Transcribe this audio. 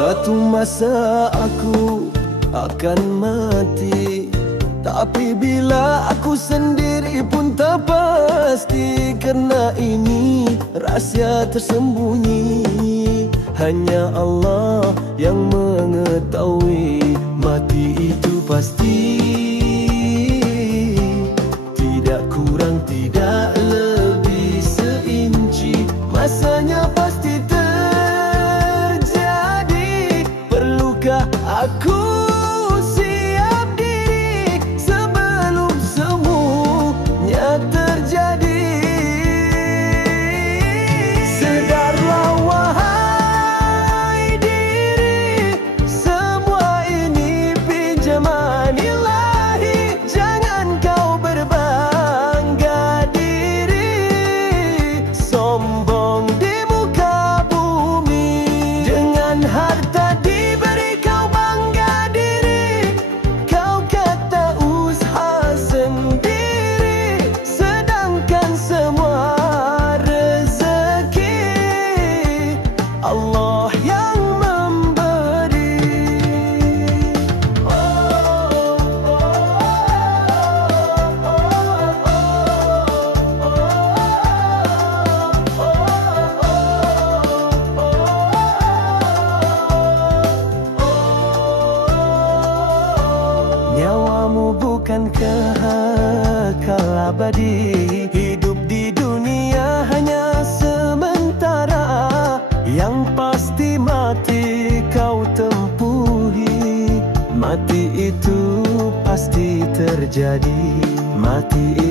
Satu masa aku akan mati, tapi bila aku sendiri pun tak pasti. Kerana ini rahsia tersembunyi, hanya Allah yang mengetahui. Mati itu pasti, tidak kurang tidak lebih seinci. Masanya pasti terjadi. Perlukah aku siap diri sebelum semuanya terjadi? Sedarlah wahai diri, semua ini pinjaman ilahi. Jangan kau berbangga diri, sombong di muka bumi. Dengan harta diberi kau bangga diri, kau kata usaha sendiri. Sedangkan semua rezeki Allah yang memberi. Nyawamu bukan kekal abadi. Hidup di dunia hanya sementara. Yang pasti mati kau tempuhi. Mati itu pasti terjadi. Mati